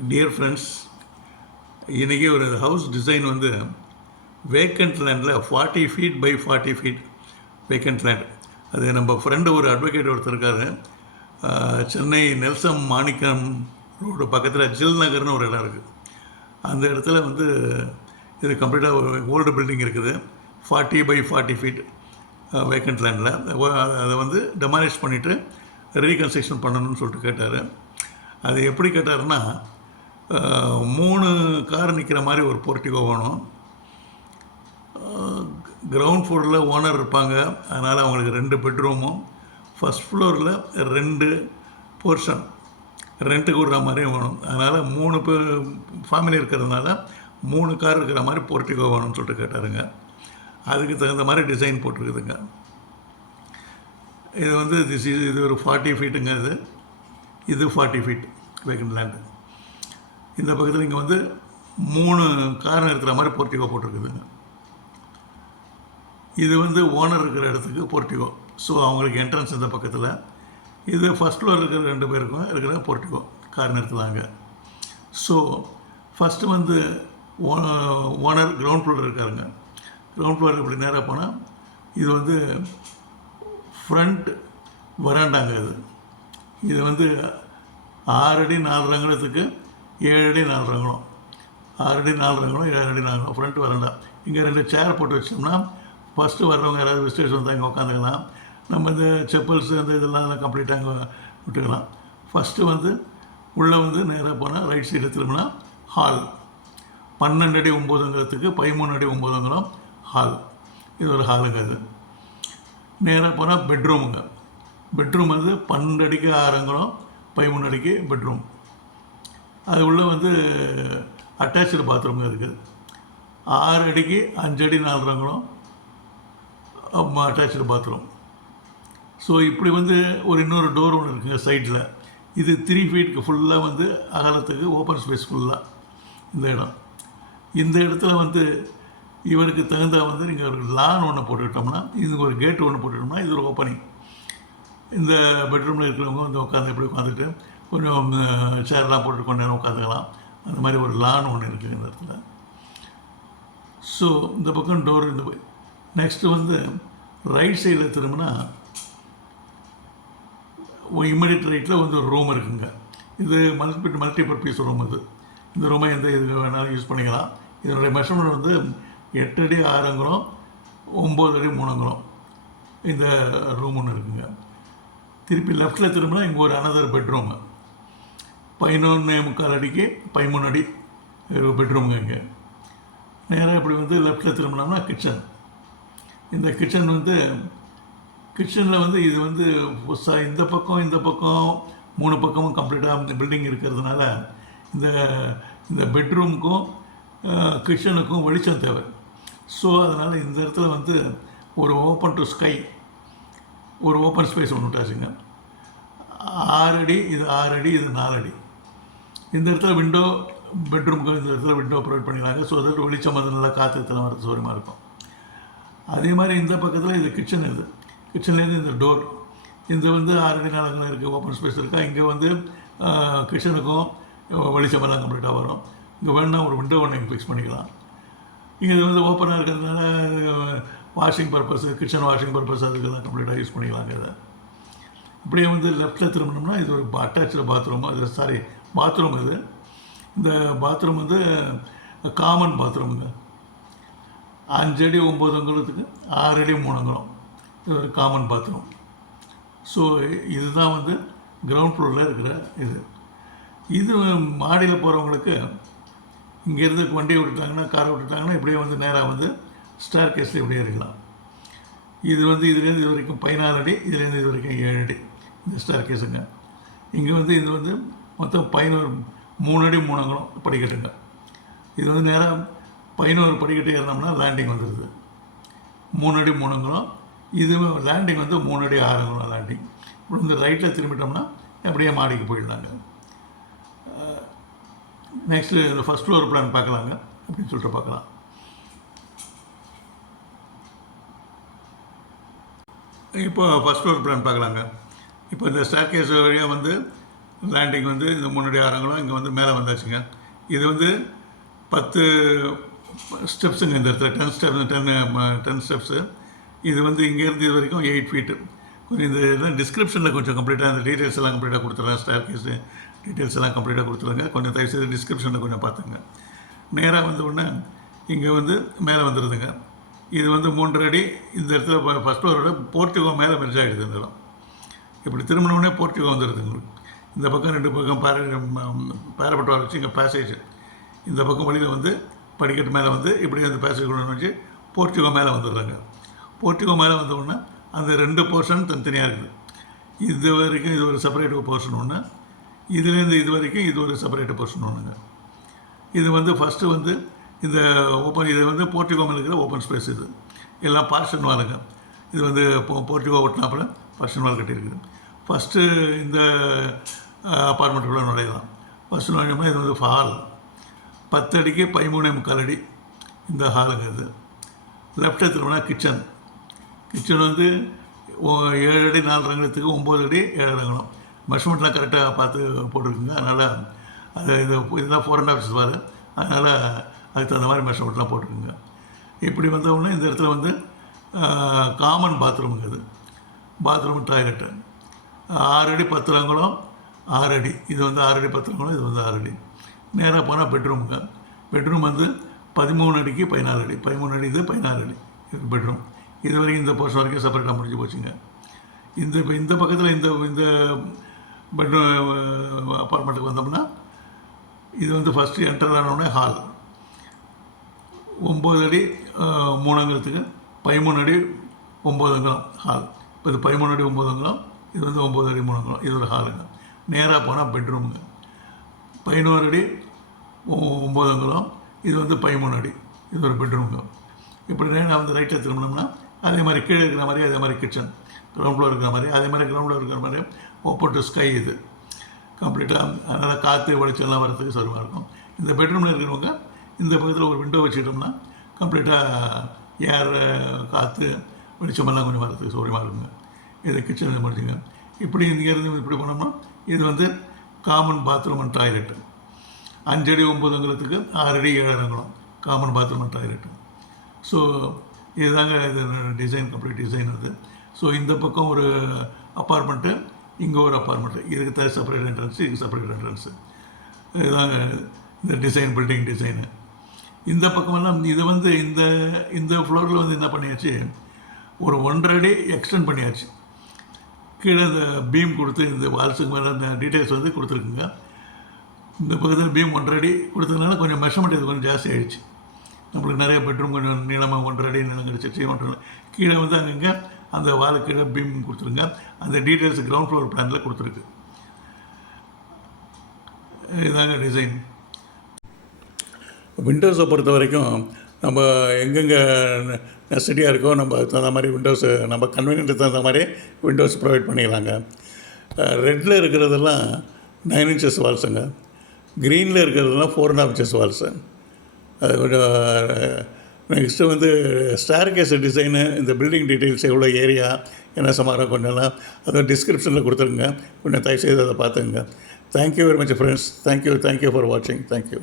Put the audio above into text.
Dear friends இன்றைக்கி ஒரு house design வந்து வேக்கண்ட் லேண்டில் forty feet by forty feet vacant land அது நம்ம ஃப்ரெண்டு ஒரு அட்வொகேட் ஒருத்தர் இருக்கார். சென்னை நெல்சம் மாணிக்கம் ரோடு பக்கத்தில் ஜில் நகர்னு ஒரு இடம் இருக்குது அந்த இடத்துல வந்து இது கம்ப்ளீட்டாக ஒரு ஓல்டு பில்டிங் இருக்குது. Forty by forty feet vacant லேண்டில் அதை வந்து டெமாலிஷ் பண்ணிவிட்டு ரீகன்ஸ்ட்ரக்ஷன் பண்ணணும்னு சொல்லிட்டு கேட்டார். அது எப்படி கேட்டாருன்னா மூணு கார் நிற்கிற மாதிரி ஒரு போர்ட்டிகோ வேணும். கிரவுண்ட் ஃப்ளோரில் ஓனர் இருப்பாங்க. அதனால் அவங்களுக்கு ரெண்டு பெட்ரூமும் ஃபஸ்ட் ஃப்ளோரில் ரெண்டு போர்ஷன் ரெண்ட்டுக்கு விடுற மாதிரியும் வேணும். அதனால் மூணு பே ஃபேமிலி இருக்கிறதுனால மூணு கார் இருக்கிற மாதிரி போர்ட்டிகோ வேணும்னு சொல்லிட்டு கேட்டாருங்க. அதுக்கு தகுந்த மாதிரி டிசைன் போட்டிருக்குதுங்க. இது வந்து திஸ் இது இது ஒரு ஃபார்ட்டி ஃபீட்டுங்க இது. இது ஃபார்ட்டி ஃபீட் வேக்கண்ட் லேண்டு இந்த பக்கத்தில் இங்கே வந்து மூணு கார் நிறுத்துகிற மாதிரி போர்ட்டிகோ போட்டிருக்குதுங்க. இது வந்து ஓனர் இருக்கிற இடத்துக்கு போர்ட்டிகோ ஸோ அவங்களுக்கு என்ட்ரன்ஸ் இந்த பக்கத்தில். இது ஃபஸ்ட் ஃப்ளோர் இருக்கிற ரெண்டு பேருக்கும் இருக்கிற போர்ட்டிகோ கார் நிறுத்தலாங்க ஸோ ஃபஸ்ட்டு வந்து ஓனர் கிரவுண்ட் ஃப்ளோர் இருக்காருங்க. கிரவுண்ட் ஃப்ளோர் இப்படி நேராக போனால் இது வந்து ஃப்ரண்ட் வராண்டாங்க இது. இது வந்து ஆறடி நாலு ரங்கத்துக்கு ஏழு அடி நாலு ரங்கணும் ஆறு அடி நாலு ரங்கணும் ஏழு அடி நாலு ரங்கலம் ஃப்ரண்ட் வரண்டா இங்கே ரெண்டு சேர் போட்டு வச்சோம்னா ஃபஸ்ட்டு வர்றவங்க யாராவது விசிட்டர்ஸ் வந்தால் இங்கே உட்காந்துக்கலாம் நம்ம இந்த செப்பல்ஸ் அந்த இதெல்லாம் கம்ப்ளீட்டாக அங்கே விட்டுக்கலாம். ஃபஸ்ட்டு வந்து உள்ளே வந்து நேராக போனால் ரைட் சைடு திரும்பினா ஹால் பன்னெண்டு அடி ஒம்போதுங்கிறதுக்கு பதிமூணு அடி ஒம்போதுங்கிறோம் ஹால் இது ஒரு ஹாலுங்க அது. நேராக போனால் பெட்ரூமுங்க பெட்ரூம் வந்து பன்னெண்டு அடிக்கு ஆறுங்கிறோம் பதிமூணு அடிக்கு பெட்ரூம் அது உள்ளே வந்து அட்டாச்சு பாத்ரூம் இருக்குது. ஆறு அடிக்கு அஞ்சு அடி நாலுறங்களும் அட்டாச்சு பாத்ரூம் ஸோ இப்படி வந்து ஒரு இன்னொரு டோர் ஒன்று இருக்குங்க சைடில் இது த்ரீ ஃபீட்டுக்கு ஃபுல்லாக வந்து அகலத்துக்கு ஓப்பன் ஸ்பேஸ் ஃபுல்லாக இந்த இடம். இந்த இடத்துல வந்து இவருக்கு தகுந்த வந்து நீங்கள் ஒரு லான் ஒன்று போட்டுக்கிட்டோம்னா இதுக்கு ஒரு கேட் ஒன்று போட்டுக்கிட்டோம்னா இது ஒரு ஓப்பனிங் இந்த பெட்ரூமில் இருக்கிறவங்க வந்து உட்காந்து எப்படி உட்காந்துட்டு கொஞ்சம் சேர்லாம் போட்டு கொண்டு நேரம் உட்காந்துக்கலாம். அந்த மாதிரி ஒரு லான் ஒன்று இருக்குது இந்த இடத்துல. ஸோ இந்த பக்கம் டோர் இந்த நெக்ஸ்ட்டு வந்து ரைட் சைடில் திரும்பினா இம்மிடியட் ரைட்டில் வந்து ஒரு ரூம் இருக்குங்க. இது மல்டி மல்டி பர்பஸ் ரூம் இது இந்த ரூமை எந்த இதுக்கு வேணாலும் யூஸ் பண்ணிக்கலாம். இதனுடைய மெஷர்மெண்ட் வந்து எட்டு அடி ஆறுங்குறோம் ஒம்பது அடி மூணுங்குறோம் இந்த ரூம் ஒன்று இருக்குங்க. திருப்பி லெஃப்ட்டில் திரும்பினா இங்கே ஒரு அனதர் பெட்ரூமு பதினொன்று முக்கால் அடிக்கு பதிமூணு அடி பெட்ரூமுங்க இங்கே. நேராக இப்படி வந்து லெஃப்ட்டில் திரும்பினோம்னா கிச்சன் இந்த கிச்சன் வந்து கிச்சனில் வந்து இது வந்து புதுசாக இந்த பக்கம் இந்த பக்கம் மூணு பக்கமும் கம்ப்ளீட்டாக இந்த பில்டிங் இருக்கிறதுனால இந்த இந்த பெட்ரூமுக்கும் கிச்சனுக்கும் வெளிச்சம் தேவை. ஸோ அதனால் இந்த இடத்துல வந்து ஒரு ஓப்பன் டு ஸ்கை ஒரு ஓப்பன் ஸ்பேஸ் ஒன்று விட்டாச்சுங்க. ஆறு அடி இது ஆறு அடி இது நாலு அடி. இந்த இடத்துல விண்டோ பெட்ரூமுக்கு இந்த இடத்துல விண்டோ ப்ரொவைட் பண்ணிடுறாங்க. ஸோ அதில் வெளிச்சம் அது நல்லா காற்று வரது சௌரியமாக இருக்கும். அதே மாதிரி இந்த பக்கத்தில் இது கிச்சன் இது. கிச்சன்லேருந்து இந்த டோர் இந்த வந்து ஆறடி நாளங்களும் இருக்குது ஓப்பன் ஸ்பேஸ் இருக்கா? இங்கே வந்து கிச்சனுக்கும் வெளிச்சமெல்லாம் கம்ப்ளீட்டாக வரும். இங்கே வேணுன்னா ஒரு விண்டோ ஒன்று ஃபிக்ஸ் பண்ணிக்கலாம். இங்கே இது வந்து ஓப்பனாக இருக்கிறதுனால washing purpose kitchen washing purpose அதுக்கெல்லாம் கம்ப்ளீட்டாக யூஸ் பண்ணிக்கலாங்க இதை. அப்படியே வந்து லெஃப்ட்டில் திரும்பினோம்னா இது ஒரு அட்டாச்சில் பாத்ரூம் அது சாரி பாத்ரூம் இது. இந்த பாத்ரூம் வந்து காமன் பாத்ரூமுங்க அஞ்சடி அடி ஒம்பதுங்கிறதுக்கு ஆறடி மூணு மூணுங்கிறோம் இது ஒரு காமன் பாத்ரூம் ஸோ இதுதான் வந்து கிரவுண்ட் ஃப்ளோரில் இருக்கிற இது. இது மாடியில் போகிறவங்களுக்கு இங்கேருந்து வண்டியை விட்டுட்டாங்கன்னா காரை விட்டுட்டாங்கன்னா இப்படியே வந்து நேராக வந்து ஸ்டார் கேஸில் இப்படியே இருக்கலாம். இது வந்து இதுலேருந்து இது வரைக்கும் பதினாலு அடி இதுலேருந்து இது வரைக்கும் ஏழு அடி இந்த ஸ்டார் கேஸுங்க இங்கே வந்து இது வந்து மொத்தம் பதினோரு மூணு அடி மூணங்களும் படிக்கட்டுங்க. இது வந்து நேராக பதினோரு படிக்கட்டு ஏறினோம்னா லேண்டிங் வந்துடுது மூணு அடி மூணுங்களும் இது லேண்டிங் வந்து மூணு அடி ஆறுங்களும் லேண்டிங் இப்படி வந்து ரைட்டில் திரும்பிட்டோம்னா அப்படியே மாடிக்கு போயிடலாங்க. நெக்ஸ்ட்டு இந்த ஃபஸ்ட் ஃப்ளோர் பிளான் பார்க்கலாங்க அப்படின்னு சொல்லிட்டு பார்க்கலாம். இப்போ ஃபஸ்ட் ஃப்ளோர் பிளான் பார்க்கலாங்க. இப்போ இந்த ஸ்டார்கேஸ் வழியாக வந்து லேண்டிங் வந்து இந்த முன்னாடி ஆரங்களும் இங்கே வந்து மேலே வந்தாச்சுங்க. இது வந்து பத்து ஸ்டெப்ஸுங்க இந்த இடத்துல. Ten step ten ten steps இது வந்து இங்கேருந்து இது வரைக்கும் எயிட் ஃபீட்டு கொஞ்சம் இந்த இதெல்லாம் டிஸ்கிரிப்ஷனில் கொஞ்சம் கம்ப்ளீட்டாக அந்த டீட்டெயில்ஸ் எல்லாம் கம்ப்ளீட்டாக கொடுத்துருங்க ஸ்டார் கேஸு டீட்டெயில்ஸ் எல்லாம் கம்ப்ளீட்டாக கொடுத்துருங்க கொஞ்சம் தயவுசெய்து டிஸ்கிரிப்ஷனில் கொஞ்சம் பார்த்துங்க. நேராக வந்த உடனே இங்கே வந்து மேலே வந்துடுதுங்க இது வந்து மூன்றரை அடி. இந்த இடத்துல ஃபஸ்ட் ஃப்ளோரோட போர்ட்டிகோ மேலே மெர்ஜ் ஆகிடுது இந்த இடம். இப்படி திரும்பினோடனே போர்ட்டிகோ வந்துடுது உங்களுக்கு. இந்த பக்கம் ரெண்டு பக்கம் பேர பேரப்பட்டு வச்சு இங்கே பேசேஜ் இந்த பக்கம் வழியில் வந்து படிக்கட்டு மேலே வந்து இப்படி அந்த பேசேஜ் கொண்டு வச்சு போர்ட்டிகோ மேலே வந்துடுறாங்க. போர்ட்டிகோ மேலே வந்த அந்த ரெண்டு போர்ஷன் தனித்தனியாக இருக்குது. இது வரைக்கும் இது ஒரு செப்பரேட் போர்ஷன் ஒன்று இதுலேருந்து இது வரைக்கும் இது ஒரு செப்பரேட் போர்ஷன் ஒன்றுங்க இது வந்து ஃபஸ்ட்டு வந்து இந்த ஓப்பன் இது வந்து போர்ட்டிகோமில் இருக்கிற ஓப்பன் ஸ்பேஸ் இது. எல்லாம் பார்ஷன் வாலுங்க. இது வந்து போ போர்ட்டிகோ ஒட்டினாப்புல பார்ஷன் வால் கட்டியிருக்குது ஃபஸ்ட்டு இந்த அப்பார்ட்மெண்ட்டுக்குள்ளே நுழையலாம். ஃபஸ்ட்டு நுழைஞ்சோம்னா இது வந்து ஹால் பத்து அடிக்கு பதிமூணே முக்கால் அடி இந்த ஹாலுங்க இது லெஃப்ட் திரும்பினா கிச்சன் கிச்சன் வந்து ஓ- ஏழு அடி நாலு ரங்கத்துக்கு ஒம்பது அடி ஏழு ரங்கணும். மெஷர்மெண்ட்லாம் கரெக்டாக பார்த்து போட்டிருக்குங்க. அதனால் அது இது இதுதான் ஃபோர் அண்ட் ஆஃப் வார் அதனால் அதுக்கு தகுந்த மாதிரி மெஷர்மெண்ட்லாம் போட்டிருக்குங்க. இப்படி வந்தவுடனே இந்த இடத்துல வந்து காமன் பாத்ரூமுங்க இது பாத்ரூம் டாய்லெட்டு ஆறடி பத்திரங்களும் ஆறடி. இது வந்து ஆறடி பத்திரங்களும் இது வந்து ஆறடி. நேராக போனால் பெட்ரூமுங்க பெட்ரூம் வந்து பதிமூணு அடிக்கு பதினாறு அடி. பதிமூணு அடி இது பதினாறு அடி. இது பெட்ரூம் இது வரைக்கும் இந்த போர்ஷன் வரைக்கும் செப்பரேட்டாக முடிஞ்சு போச்சுங்க. இந்த இப்போ இந்த பக்கத்தில் இந்த இந்த பெட்ரூம் அப்பார்ட்மெண்ட்டுக்கு வந்தோம்னா இது வந்து ஃபஸ்ட்டு என்டர் ஆனவுடனே ஹால் ஒம்பது அடி மூணு அங்கலத்துக்கு. பதிமூணு அடி ஒம்பது அங்கலம் ஹால் இப்போ இது பதிமூணு அடி ஒம்பது அங்கலம் இது வந்து ஒம்பது அடி மூணு அங்கலம் இது ஒரு ஹாலுங்க நேராக போனால் பெட்ரூமுங்க பதினோரு அடி ஒ- ஒம்பது அங்குலம் இது வந்து பதிமூணு அடி. இது ஒரு பெட்ரூமுங்க இப்படி நான் வந்து ரைட்டில் திரும்பினோம்னா அதே மாதிரி கீழே இருக்கிற மாதிரி அதே மாதிரி கிச்சன் கிரவுண்ட் ஃப்ளோர் இருக்கிற மாதிரி அதே மாதிரி கிரவுண்ட் ஃப்ளோர் இருக்கிற மாதிரி ஓப்பன் டு ஸ்கை இது. கம்ப்ளீட்டாக அதனால் காற்று வெளிச்சம்லாம் வரதுக்கு சௌகரியமாக இருக்கும். இந்த பெட்ரூமில் இருக்கிறவங்க இந்த பக்கத்தில் ஒரு விண்டோ வச்சுக்கிட்டோம்னா கம்ப்ளீட்டாக ஏர் காற்று வெளிச்சமெல்லாம் கொஞ்சம் வரதுக்கு சௌகரியமாக இருக்குங்க. இது கிச்சனில் முடிச்சுங்க இப்படி இங்கேருந்து இப்படி போனோம்னா இது வந்து காமன் பாத்ரூம் அண்ட் டாய்லெட்டு அஞ்சடி ஒம்பது அங்குலத்துக்கு ஆறடி அடி common bathroom and toilet so இதுதாங்க இது டிசைன் கம்ப்ளீட் டிசைன் அது. ஸோ இந்த பக்கம் ஒரு அப்பார்ட்மெண்ட்டு இங்கே ஒரு அப்பார்ட்மெண்ட்டு இதுக்கு தான் செப்பரேட் என்ட்ரன்ஸ் இதுக்கு செப்பரேட் என்ட்ரன்ஸு இதுதாங்க இந்த டிசைன் பில்டிங் டிசைனு இந்த பக்கமெல்லாம் இது வந்து இந்த இந்த ஃப்ளோரில் வந்து என்ன பண்ணியாச்சு? ஒரு ஒன்றரை அடி எக்ஸ்டெண்ட் பண்ணியாச்சு. கீழே இந்த பீம் கொடுத்து இந்த வால்ஸுக்கு மேலே அந்த டீட்டெயில்ஸ் வந்து கொடுத்துருக்குங்க. இந்த பக்கத்தில் பீம் ஒன்றரை அடி கொடுத்ததுனால கொஞ்சம் மெஷர்மெண்ட் இது கொஞ்சம் ஜாஸ்தி ஆகிடுச்சு நம்மளுக்கு நிறைய பெட்ரூம் கொஞ்சம் நீளமாக ஒன்றரை அடி நீளம் கிடச்சிச்சு ஒன்றரை கீழே வந்து அங்கங்கே அந்த வாலுக்கு கீழே பீம் கொடுத்துருங்க. அந்த டீட்டெயில்ஸ் கிரவுண்ட் ஃப்ளோர் பிளானில் கொடுத்துருக்கு. இதாங்க டிசைன் விண்டோஸை பொறுத்த வரைக்கும் நம்ம எங்கெங்கே நெசடியாக இருக்கோ நம்ம அதுக்கு தகுந்த மாதிரி விண்டோஸு நம்ம கன்வீனியன்ட்டுக்கு தகுந்த மாதிரி விண்டோஸ் ப்ரொவைட் பண்ணிக்கலாங்க ரெட்டில் இருக்கிறதெல்லாம் நைன் இன்ச்சஸ் வால்ஸுங்க க்ரீனில் இருக்கிறதெல்லாம் four and half inches walls அது கொஞ்சம் நெக்ஸ்ட்டு வந்து ஸ்டார் கேஸ் டிசைனு இந்த பில்டிங் டீட்டெயில்ஸ் எவ்வளோ ஏரியா என்ன சமாரம் கொஞ்சம்லாம் அதை டிஸ்கிரிப்ஷனில் கொடுத்துருங்க. கொஞ்சம் தயவுசெய்து அதை பார்த்துங்க thank you very much friends thank you thank you for வாட்சிங் தேங்க்யூ